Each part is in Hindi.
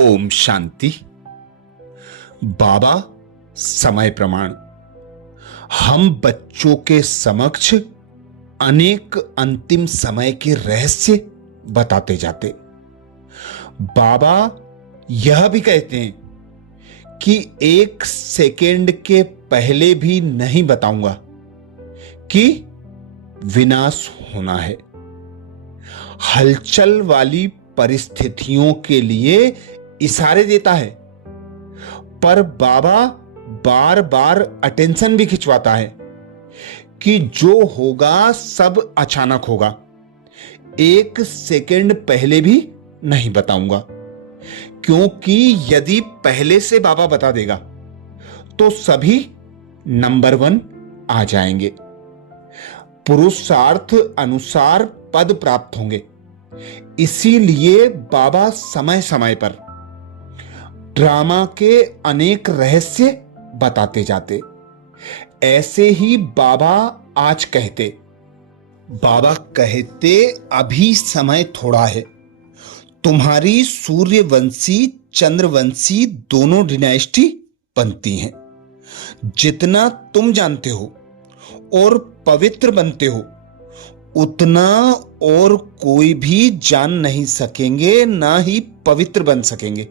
ओम शांति। बाबा समय प्रमाण। हम बच्चों के समक्ष अनेक अंतिम समय के रहस्य बताते जाते। बाबा यह भी कहते हैं कि 1 सेकेंड के पहले भी नहीं बताऊंगा कि विनाश होना है। हलचल वाली परिस्थितियों के लिए इशारे देता है, पर बाबा बार बार अटेंशन भी खिंचवाता है कि जो होगा सब अचानक होगा। 1 सेकेंड पहले भी नहीं बताऊंगा, क्योंकि यदि पहले से बाबा बता देगा तो सभी नंबर 1 आ जाएंगे, पुरुषार्थ अनुसार पद प्राप्त होंगे। इसीलिए बाबा समय समय पर ड्रामा के अनेक रहस्य बताते जाते। ऐसे ही बाबा आज कहते, अभी समय थोड़ा है। तुम्हारी सूर्यवंशी चंद्रवंशी दोनों डिनाइस्टी बनती हैं। जितना तुम जानते हो और पवित्र बनते हो, उतना और कोई भी जान नहीं सकेंगे, ना ही पवित्र बन सकेंगे।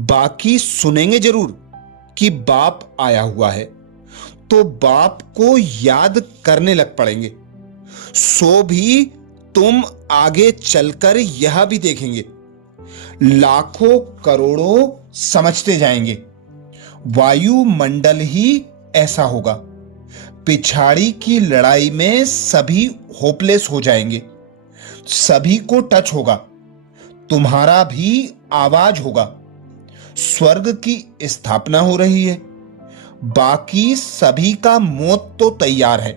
बाकी सुनेंगे जरूर कि बाप आया हुआ है, तो बाप को याद करने लग पड़ेंगे। सो भी तुम आगे चलकर यह भी देखेंगे, लाखों करोड़ों समझते जाएंगे। वायुमंडल ही ऐसा होगा। पिछाड़ी की लड़ाई में सभी होपलेस हो जाएंगे, सभी को टच होगा, तुम्हारा भी आवाज होगा। स्वर्ग की स्थापना हो रही है, बाकी सभी का मौत तो तैयार है।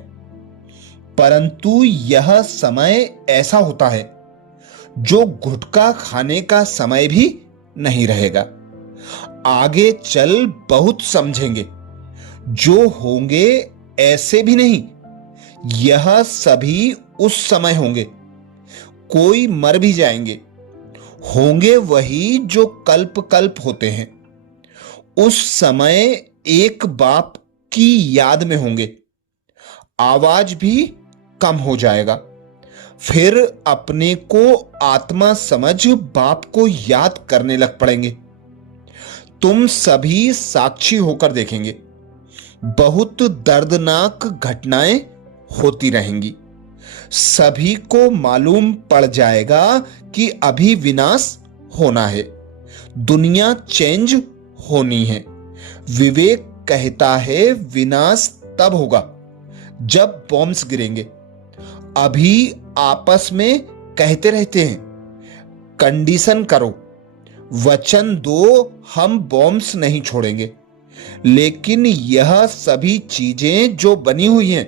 परंतु यह समय ऐसा होता है जो गुटखा खाने का समय भी नहीं रहेगा। आगे चल बहुत समझेंगे। जो होंगे ऐसे भी नहीं, यह सभी उस समय होंगे। कोई मर भी जाएंगे, होंगे वही जो कल्प कल्प होते हैं। उस समय एक बाप की याद में होंगे, आवाज भी कम हो जाएगा। फिर अपने को आत्मा समझ बाप को याद करने लग पड़ेंगे। तुम सभी साक्षी होकर देखेंगे, बहुत दर्दनाक घटनाएं होती रहेंगी। सभी को मालूम पड़ जाएगा कि अभी विनाश होना है, दुनिया चेंज होनी है। विवेक कहता है विनाश तब होगा जब बॉम्ब्स गिरेंगे। अभी आपस में कहते रहते हैं, कंडीशन करो, वचन दो, हम बॉम्ब्स नहीं छोड़ेंगे। लेकिन यह सभी चीजें जो बनी हुई हैं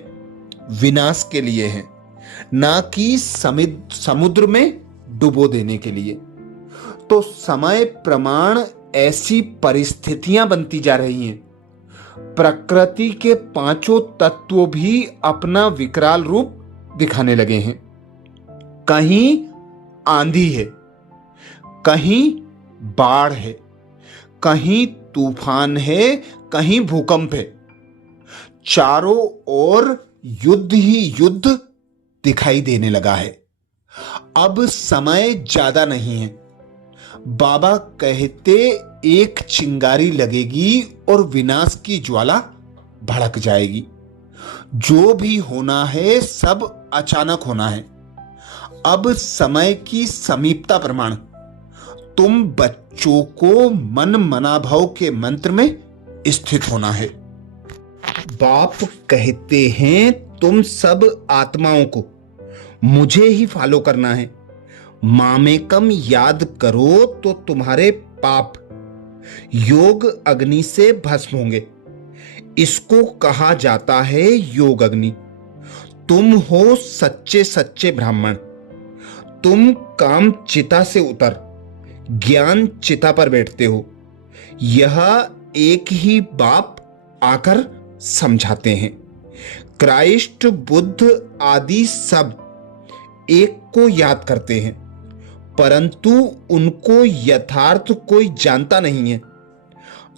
विनाश के लिए हैं, ना कि समुद्र में डुबो देने के लिए। तो समय प्रमाण ऐसी परिस्थितियां बनती जा रही हैं। प्रकृति के 5 तत्व भी अपना विकराल रूप दिखाने लगे हैं। कहीं आंधी है, कहीं बाढ़ है, कहीं तूफान है, कहीं भूकंप है। चारों ओर युद्ध ही युद्ध दिखाई देने लगा है। अब समय ज्यादा नहीं है। बाबा कहते, एक चिंगारी लगेगी और विनाश की ज्वाला भड़क जाएगी। जो भी होना है सब अचानक होना है। अब समय की समीपता प्रमाण तुम बच्चों को मन मनाभाव के मंत्र में स्थित होना है। बाप कहते हैं, तुम सब आत्माओं को मुझे ही फॉलो करना है। मामेकम याद करो तो तुम्हारे पाप योग अग्नि से भस्म होंगे। इसको कहा जाता है योग अग्नि। तुम हो सच्चे सच्चे ब्राह्मण। तुम काम चिता से उतर ज्ञान चिता पर बैठते हो। यह एक ही बाप आकर समझाते हैं। क्राइस्ट बुद्ध आदि सब एक को याद करते हैं, परंतु उनको यथार्थ कोई जानता नहीं है।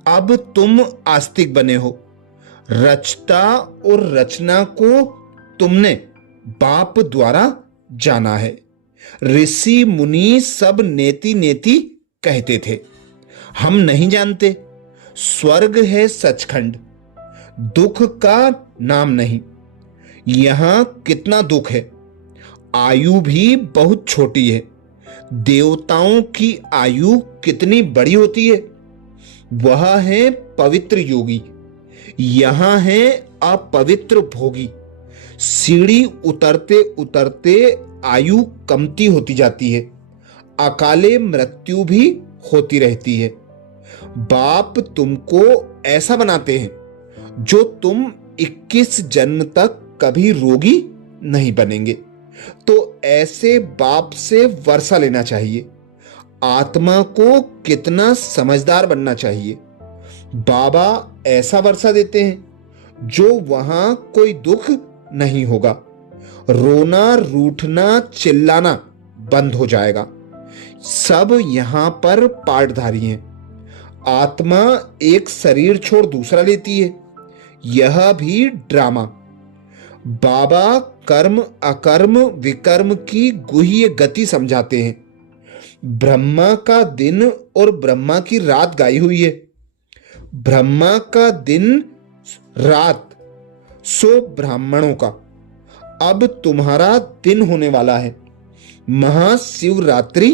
अब तुम आस्तिक बने हो। रचता और रचना को तुमने बाप द्वारा जाना है। ऋषि मुनि सब नेति नेति कहते थे, हम नहीं जानते। स्वर्ग है सचखंड, दुख का नाम नहीं। यहां कितना दुख है, आयु भी बहुत छोटी है। देवताओं की आयु कितनी बड़ी होती है। वह है पवित्र योगी, यहां है अपवित्र भोगी। सीढ़ी उतरते उतरते आयु कमती होती जाती है, अकाले मृत्यु भी होती रहती है। बाप तुमको ऐसा बनाते हैं जो तुम 21 जन्म तक कभी रोगी नहीं बनेंगे। तो ऐसे बाप से वर्षा लेना चाहिए। आत्मा को कितना समझदार बनना चाहिए। बाबा ऐसा वर्षा देते हैं जो वहां कोई दुख नहीं होगा। रोना, रूठना, चिल्लाना बंद हो जाएगा। सब यहां पर पाठधारी हैं। आत्मा एक शरीर छोड़ दूसरा लेती है, यह भी ड्रामा। बाबा कर्म अकर्म विकर्म की गुह्य गति समझाते हैं। ब्रह्मा का दिन और ब्रह्मा की रात गाई हुई है। ब्रह्मा का दिन रात सो ब्राह्मणों का। अब तुम्हारा दिन होने वाला है। महाशिवरात्रि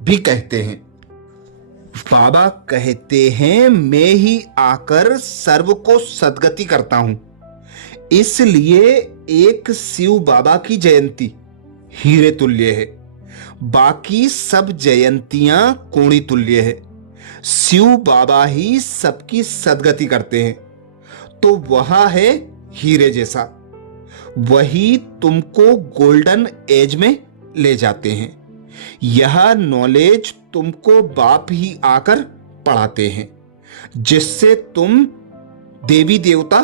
भी कहते हैं। बाबा कहते हैं, मैं ही आकर सर्व को सद्गति करता हूं। इसलिए एक शिव बाबा की जयंती हीरे तुल्य है, बाकी सब जयंतियां कोड़ी तुल्य है। शिव बाबा ही सबकी सद्गति करते हैं, तो वह है हीरे जैसा। वही तुमको गोल्डन एज में ले जाते हैं। यह नॉलेज तुमको बाप ही आकर पढ़ाते हैं, जिससे तुम देवी देवता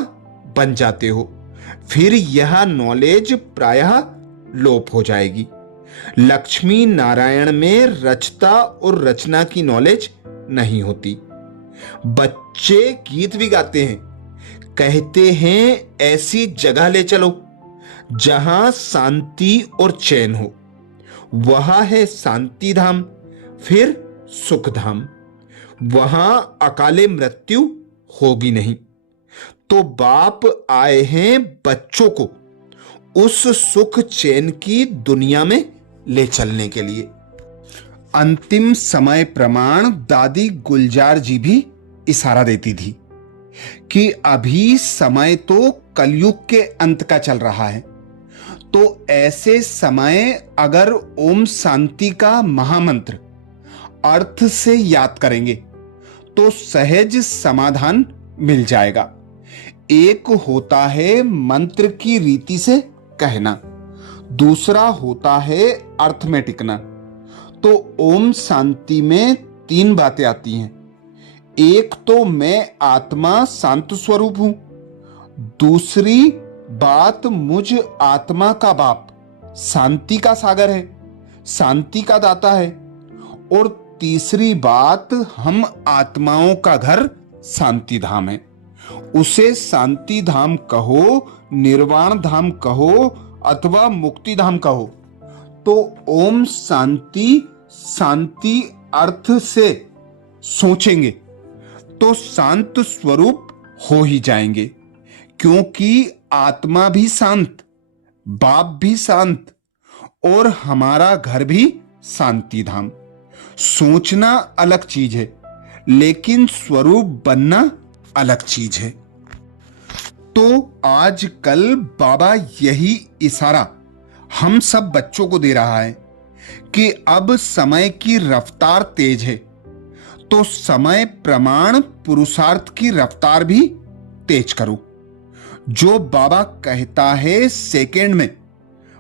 बन जाते हो। फिर यह नॉलेज प्रायः लोप हो जाएगी। लक्ष्मी नारायण में रचता और रचना की नॉलेज नहीं होती। बच्चे गीत भी गाते हैं, कहते हैं ऐसी जगह ले चलो जहां शांति और चैन हो। वह है शांति धाम, फिर सुख धाम। वहां अकाले मृत्यु होगी नहीं। तो बाप आए हैं बच्चों को उस सुख चैन की दुनिया में ले चलने के लिए। अंतिम समय प्रमाण दादी गुलजार जी भी इशारा देती थी कि अभी समय तो कलयुग के अंत का चल रहा है। तो ऐसे समय अगर ओम शांति का महामंत्र अर्थ से याद करेंगे तो सहज समाधान मिल जाएगा। एक होता है मंत्र की रीति से कहना, दूसरा होता है अर्थ में टिकना। तो ओम शांति में 3 बातें आती हैं। एक तो मैं आत्मा शांत स्वरूप हूं, दूसरी बात मुझ आत्मा का बाप शांति का सागर है, शांति का दाता है, और तीसरी बात हम आत्माओं का घर शांति धाम है। उसे शांति धाम कहो, निर्वाण धाम कहो अथवा मुक्ति धाम कहो। तो ओम शांति शांति अर्थ से सोचेंगे तो शांत स्वरूप हो ही जाएंगे, क्योंकि आत्मा भी शांत, बाप भी शांत और हमारा घर भी शांति धाम। सोचना अलग चीज है, लेकिन स्वरूप बनना अलग चीज है। तो आजकल बाबा यही इशारा हम सब बच्चों को दे रहा है कि अब समय की रफ्तार तेज है, तो समय प्रमाण पुरुषार्थ की रफ्तार भी तेज करो। जो बाबा कहता है सेकंड में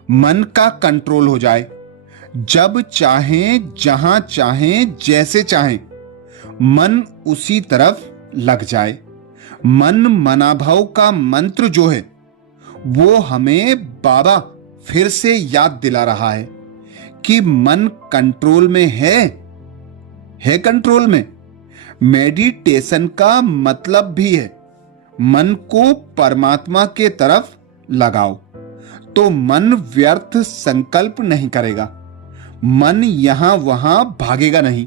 मन का कंट्रोल हो जाए, जब चाहें जहां चाहें जैसे चाहें मन उसी तरफ लग जाए। मन मनाभव का मंत्र जो है वो हमें बाबा फिर से याद दिला रहा है कि मन कंट्रोल में है कंट्रोल में। मेडिटेशन का मतलब भी है मन को परमात्मा के तरफ लगाओ, तो मन व्यर्थ संकल्प नहीं करेगा, मन यहां वहां भागेगा नहीं,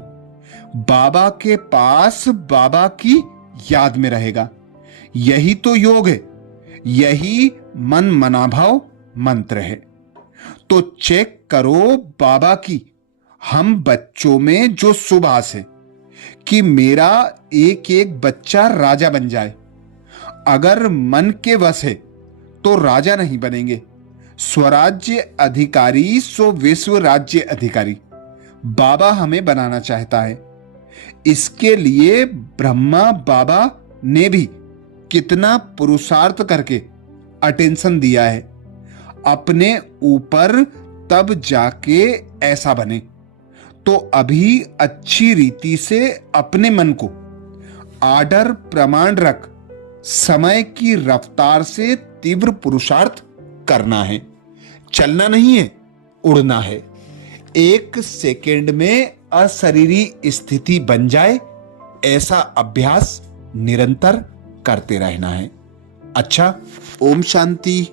बाबा के पास बाबा की याद में रहेगा। यही तो योग है, यही मन मनाभाव मंत्र है। तो चेक करो बाबा की हम बच्चों में जो सुभाष है कि मेरा एक एक बच्चा राजा बन जाए। अगर मन के वश है तो राजा नहीं बनेंगे, स्वराज्य अधिकारी सो विश्व राज्य अधिकारी बाबा हमें बनाना चाहता है। इसके लिए ब्रह्मा बाबा ने भी कितना पुरुषार्थ करके अटेंशन दिया है अपने ऊपर, तब जाके ऐसा बने। तो अभी अच्छी रीति से अपने मन को आर्डर प्रमाण रख समय की रफ्तार से तीव्र पुरुषार्थ करना है, चलना नहीं है, उड़ना है। 1 सेकेंड में अशरीरी स्थिति बन जाए ऐसा अभ्यास निरंतर करते रहना है। अच्छा, ओम शांति।